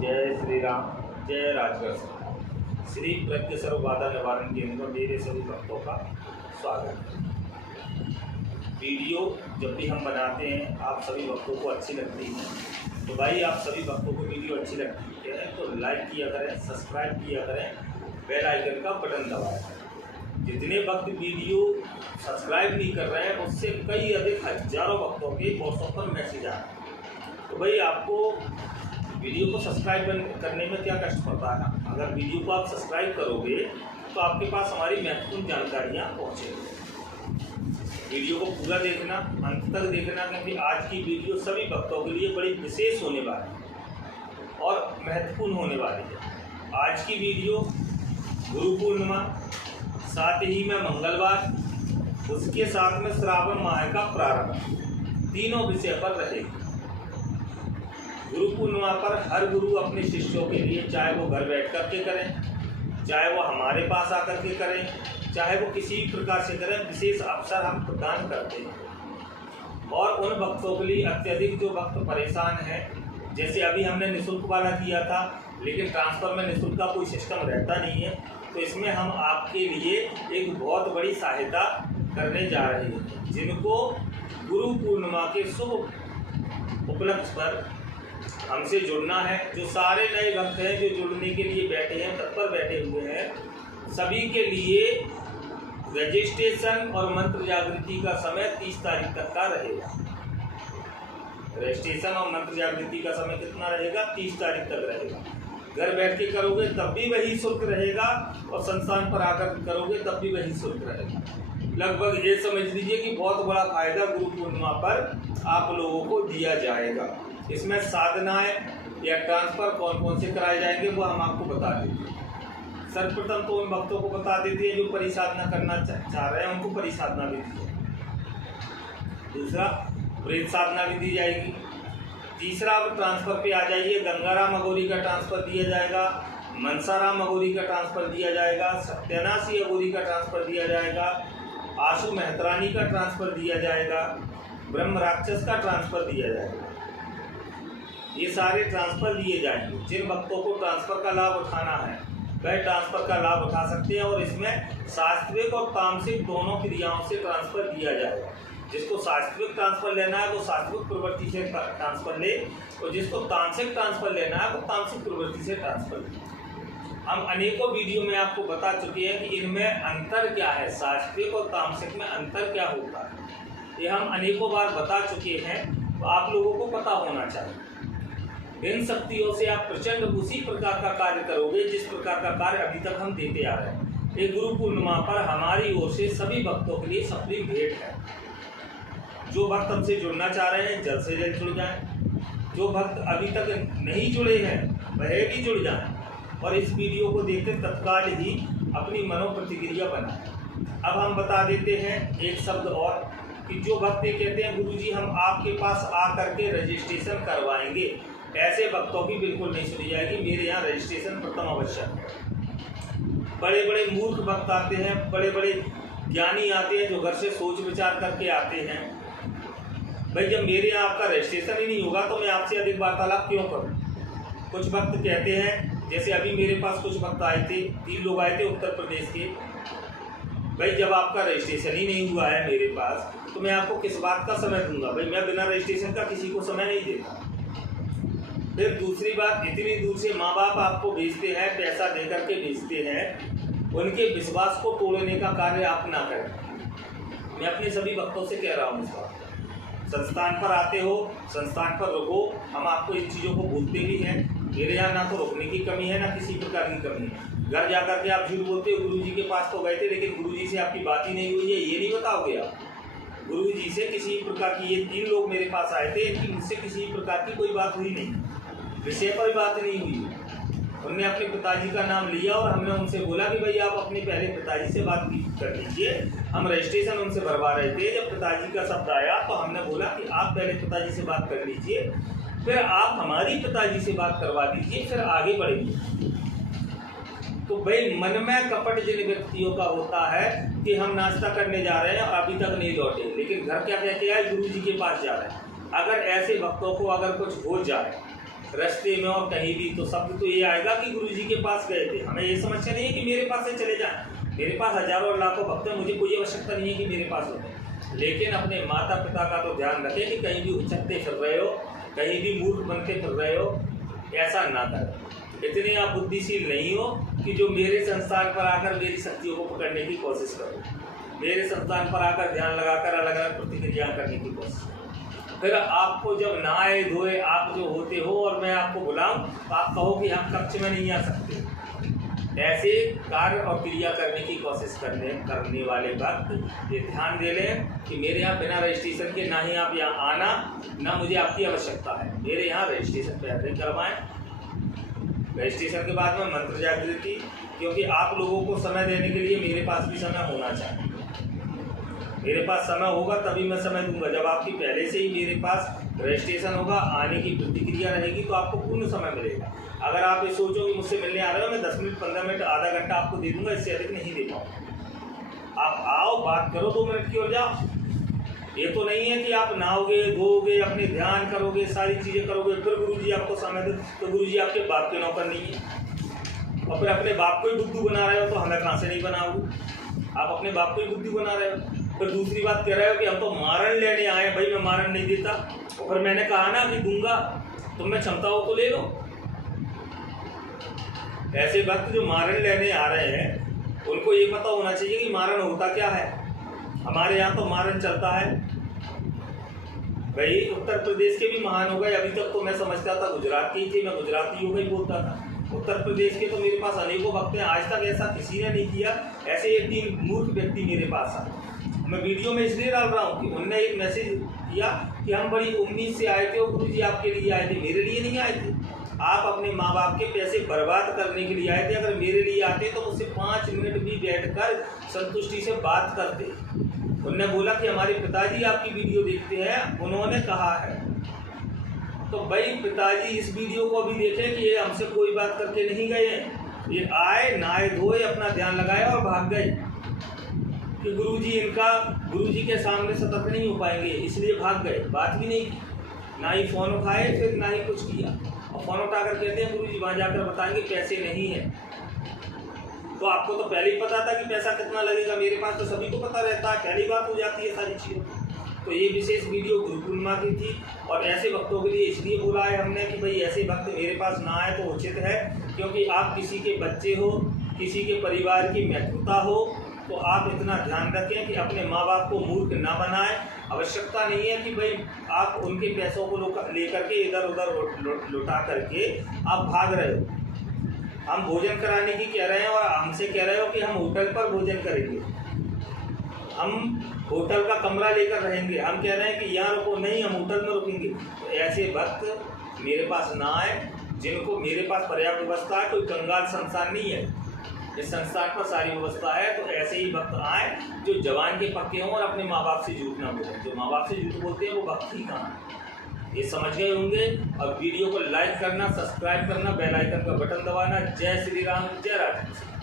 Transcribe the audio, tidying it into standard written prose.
जय श्री राम, जय राजगढ़। श्री प्रज्ञ सर्व बाधा निवारण केंद्र में मेरे सभी भक्तों का स्वागत है। वीडियो जब भी हम बनाते हैं आप सभी भक्तों को अच्छी लगती है, तो भाई आप सभी भक्तों को वीडियो अच्छी लगती है तो लाइक किया करें, सब्सक्राइब किया करें, बेल आइकन का बटन दबाएं। जितने भक्त वीडियो सब्सक्राइब नहीं कर रहे हैं उससे कई अधिक हजारों भक्तों के व्हाट्सएप पर मैसेज आ रहे हैं। तो भाई आपको वीडियो को सब्सक्राइब करने में क्या कष्ट पड़ता है। अगर वीडियो को आप सब्सक्राइब करोगे तो आपके पास हमारी महत्वपूर्ण जानकारियाँ पहुँचेंगी। वीडियो को पूरा देखना, अंत तक देखना, क्योंकि आज की वीडियो सभी भक्तों के लिए बड़ी विशेष होने वाली है और महत्वपूर्ण होने वाली है। आज की वीडियो गुरु पूर्णिमा, साथ ही में मंगलवार, उसके साथ में श्रावण माह का प्रारंभ, तीनों विषय पर रहेगी। गुरु पूर्णिमा पर हर गुरु अपने शिष्यों के लिए, चाहे वो घर बैठ कर के करें, चाहे वो हमारे पास आकर के करें, चाहे वो किसी भी प्रकार से करें, विशेष अवसर हम प्रदान करते हैं। और उन भक्तों के लिए अत्यधिक जो भक्त परेशान हैं, जैसे अभी हमने निःशुल्क वाला किया था, लेकिन ट्रांसफ़र में निःशुल्क का कोई सिस्टम रहता नहीं है, तो इसमें हम आपके लिए एक बहुत बड़ी सहायता करने जा रहे हैं। जिनको गुरु पूर्णिमा के शुभ उपलक्ष्य पर हमसे जुड़ना है, जो सारे नए भक्त हैं जो जुड़ने के लिए बैठे हैं, तत्पर बैठे हुए हैं, सभी के लिए रजिस्ट्रेशन और मंत्र जागृति का समय 30 तारीख तक का रहेगा। रजिस्ट्रेशन और मंत्र जागृति का समय कितना रहेगा? 30 तारीख तक रहेगा। घर बैठ के करोगे तब भी वही शुल्क रहेगा और संस्थान पर आकर करोगे तब भी वही शुल्क रहेगा। लगभग ये समझ लीजिए कि बहुत बड़ा फायदा गुरु पूर्णिमा पर आप लोगों को दिया जाएगा। इसमें साधनाएं या ट्रांसफ़र कौन कौन से कराए जाएंगे वो हम आपको बता देते हैं। सर्वप्रथम तो उन भक्तों को बता देते हैं जो परिसाधना करना चाह रहे हैं, उनको परिसाधना भी दी जाएगी। दूसरा, प्रेत साधना भी दी जाएगी। तीसरा, अब ट्रांसफ़र पे आ जाइए। गंगाराम अघोरी का ट्रांसफ़र दिया जाएगा, मनसाराम अघोरी का ट्रांसफ़र दिया जाएगा, सत्यानाशी अघोरी का ट्रांसफ़र दिया जाएगा, आशु मेहतरानी का ट्रांसफ़र दिया जाएगा, ब्रह्म राक्षस का ट्रांसफ़र दिया जाएगा। ये सारे ट्रांसफ़र दिए जाएंगे। जिन भक्तों को ट्रांसफ़र का लाभ उठाना है वह ट्रांसफ़र का लाभ उठा सकते हैं और इसमें सात्विक और तामसिक दोनों क्रियाओं से ट्रांसफ़र दिया जाएगा। जिसको सात्विक ट्रांसफ़र लेना है वो सात्विक प्रवृत्ति से ट्रांसफ़र ले, और जिसको तामसिक ट्रांसफ़र लेना है वो तामसिक प्रवृत्ति से ट्रांसफ़र ले। हम अनेकों वीडियो में आपको बता चुके हैं कि इनमें अंतर क्या है, सात्विक और तामसिक में अंतर क्या होता है। ये हम अनेकों बार बता चुके हैं, तो आप लोगों को पता होना चाहिए। इन शक्तियों से आप प्रचंड उसी प्रकार का कार्य करोगे जिस प्रकार का कार्य अभी तक हम देते आ रहे हैं। ये गुरु पूर्णिमा पर हमारी ओर से सभी भक्तों के लिए सप्लीम भेंट है। जो भक्त हमसे जुड़ना चाह रहे हैं जल्द से जल्द जुड़ जाएं। जो भक्त अभी तक नहीं जुड़े हैं वह भी जुड़ जाएं और इस वीडियो को देखकर तत्काल ही अपनी मनोप्रतिक्रिया बनाएं। अब हम बता देते हैं एक शब्द और कि जो भक्त कहते हैं गुरुजी हम आपके पास आ करके रजिस्ट्रेशन करवाएंगे, ऐसे भक्तों की बिल्कुल नहीं सुनी जाएगी। मेरे यहाँ रजिस्ट्रेशन प्रथम आवश्यक है। बड़े बड़े मूर्ख भक्त आते हैं, बड़े बड़े ज्ञानी आते हैं जो घर से सोच विचार करके आते हैं। भाई जब मेरे यहाँ आपका रजिस्ट्रेशन ही नहीं होगा तो मैं आपसे अधिक वार्तालाप क्यों करूँ। कुछ भक्त कहते हैं, जैसे अभी मेरे पास कुछ भक्त आए थे, 3 लोग आए थे उत्तर प्रदेश के। भाई जब आपका रजिस्ट्रेशन ही नहीं हुआ है मेरे पास तो मैं आपको किस बात का समय दूंगा। भाई मैं बिना रजिस्ट्रेशन का किसी को समय नहीं देता। फिर दूसरी बात, इतनी दूर से माँ बाप आपको भेजते हैं, पैसा दे करके भेजते हैं, उनके विश्वास को तोड़ने का कार्य आप ना करें। मैं अपने सभी भक्तों से कह रहा हूँ इस बात। संस्थान पर आते हो, संस्थान पर रुको, हम आपको इन चीज़ों को बोलते भी हैं। मेरे यहाँ ना तो रुकने की कमी है ना किसी प्रकार की कमी है। घर जा कर के आप झूठ बोलते हो, गुरुजी के पास तो गए थे लेकिन गुरुजी से आपकी बात ही नहीं हुई है, ये नहीं बताओगे आप। गुरुजी से किसी प्रकार की, ये 3 लोग मेरे पास आए थे, इनकी मुझसे किसी प्रकार की कोई बात हुई नहीं, विषय पर बात नहीं हुई। उन्होंने अपने पिताजी का नाम लिया और हमने उनसे बोला कि भाई आप अपने पहले पिताजी से बात कर लीजिए। हम रजिस्ट्रेशन उनसे भरवा रहे थे, जब पिताजी का शब्द आया तो हमने बोला कि आप पहले पिताजी से बात कर लीजिए, फिर आप हमारी पिताजी से बात करवा दीजिए, फिर आगे बढ़ेंगे। तो भाई मन में कपट जिन व्यक्तियों का होता है कि हम नाश्ता करने जा रहे हैं और अभी तक नहीं लौटे, लेकिन घर क्या कहते हैं गुरुजी के पास जा रहे हैं। अगर ऐसे भक्तों को अगर कुछ हो जाए रास्ते में और कहीं भी, तो शब्द तो ये आएगा कि गुरुजी के पास गए थे। हमें ये समस्या नहीं है कि मेरे पास से चले जाएं, मेरे पास हजारों और लाखों भक्त हैं, मुझे कोई आवश्यकता नहीं है कि मेरे पास होते, लेकिन अपने माता पिता का तो ध्यान रखें कि कहीं भी उचकते फिर रहे हो, कहीं भी मूर्ख बन के फिर रहे हो, ऐसा ना करें। इतने आप बुद्धिशील नहीं हो कि जो मेरे संस्थान पर आकर मेरी शक्तियों को पकड़ने की कोशिश करो, मेरे संस्थान पर आकर ध्यान लगाकर अलग अलग प्रतिक्रिया करने की कोशिश करो। फिर आपको जब नहाए धोए आप जो होते हो और मैं आपको बुलाऊं तो आप कहो कि हम कक्ष में नहीं आ सकते। ऐसे कार्य और क्रिया करने की कोशिश करने वाले वक्त ये ध्यान दे लें कि मेरे यहाँ बिना रजिस्ट्रेशन के ना ही आप यहाँ आना, ना मुझे आपकी आवश्यकता है। मेरे यहाँ रजिस्ट्रेशन पहले करवाएं, रजिस्ट्रेशन के बाद में मंत्र जागृति, क्योंकि आप लोगों को समय देने के लिए मेरे पास भी समय होना चाहिए। मेरे पास समय होगा तभी मैं समय दूंगा। जब आपकी पहले से ही मेरे पास रजिस्ट्रेशन होगा, आने की प्रतिक्रिया रहेगी, तो आपको पूर्ण समय मिलेगा। अगर आप ये सोचो कि मुझसे मिलने आ रहे हो, मैं 10 मिनट 15 मिनट आधा घंटा आपको दे दूंगा, इससे अधिक नहीं दे पाऊँगा। आप आओ, बात करो, 2 मिनट की ओर जाओ। ये तो नहीं है कि आप नहाओगे धोओगे, अपने ध्यान करोगे, सारी चीज़ें करोगे, फिर गुरुजी आपको समय दे, तो गुरुजी आपके बाप के नौकर नहीं है। और फिर अपने बाप को ही बुद्धू बना रहे हो, तो हमें कहाँ से नहीं बनाओगे। आप अपने बाप को ही बुद्धू बना रहे हो। फिर दूसरी बात कह रहे हो कि हम तो मारण लेने आए। भाई मैं मारण नहीं देता, और फिर मैंने कहा ना कि दूंगा, तुम में क्षमता हो तो ले लो। ऐसे भक्त जो मारण लेने आ रहे हैं उनको ये पता होना चाहिए कि मारण होता क्या है। हमारे यहाँ तो मारण चलता है। भाई उत्तर प्रदेश के भी महान हो गए। अभी तक तो मैं समझता था गुजरात के ही थे, मैं गुजराती हो गई बोलता था। उत्तर प्रदेश के तो मेरे पास अनेकों भक्त हैं, आज तक ऐसा किसी ने नहीं किया। ऐसे एक 3 मूर्ख व्यक्ति मेरे पास आए। मैं वीडियो में इसलिए डाल रहा हूँ कि उनने एक मैसेज किया कि हम बड़ी उम्मीद से आए थे और गुरुजी आपके लिए आए थे, मेरे लिए नहीं आए थे। आप अपने माँ बाप के पैसे बर्बाद करने के लिए आए थे। अगर मेरे लिए आते तो मुझसे 5 मिनट भी बैठकर संतुष्टि से बात करते। उन्होंने बोला कि हमारे पिताजी आपकी वीडियो देखते हैं, उन्होंने कहा है। तो भाई पिताजी इस वीडियो को अभी देखें कि ये हमसे कोई बात करके नहीं गए हैं। ये आए, नहाए धोए, अपना ध्यान लगाया और भाग गए कि गुरुजी के सामने सतत नहीं हो पाएंगे, इसलिए भाग गए। बात भी नहीं की, ना ही फ़ोन उठाए, फिर ना ही कुछ किया। और फ़ोन उठाकर कहते हैं गुरुजी वहाँ जाकर बताएंगे पैसे नहीं है। तो आपको तो पहले ही पता था कि पैसा कितना लगेगा, मेरे पास तो सभी को पता रहता है, पहली बात हो जाती है सारी चीज़ों। तो ये विशेष वीडियो गुरु पूर्णिमा की थी और ऐसे भक्तों के लिए इसलिए बोला है हमने कि भाई ऐसे भक्त मेरे पास ना आए तो उचित है, क्योंकि आप किसी के बच्चे हो, किसी के परिवार की महत्वता हो, तो आप इतना ध्यान रखें कि अपने माँ बाप को मूर्ख ना बनाएं। आवश्यकता नहीं है कि भाई आप उनके पैसों को लेकर के इधर उधर लुटा करके आप भाग रहे हो। हम भोजन कराने की कह रहे हैं और हमसे कह रहे हो कि हम होटल पर भोजन करेंगे, हम होटल का कमरा लेकर रहेंगे। हम कह रहे हैं कि यहाँ रुको, नहीं हम होटल में रुकेंगे। तो ऐसे भक्त मेरे पास ना आए जिनको मेरे पास पर्याप्त व्यवस्था है। कोई कंगाल संस्थान नहीं है, इस संस्थान पर सारी व्यवस्था है। तो ऐसे ही भक्त आए जो जवान के पक्के हों और अपने माँ बाप से झूठ ना बोलें। जो माँ बाप से झूठ बोलते हैं वो भक्त ही कहाँ है, ये समझ गए होंगे। और वीडियो को लाइक करना, सब्सक्राइब करना, बेल आइकन का बटन दबाना। जय श्री राम, जय राधे।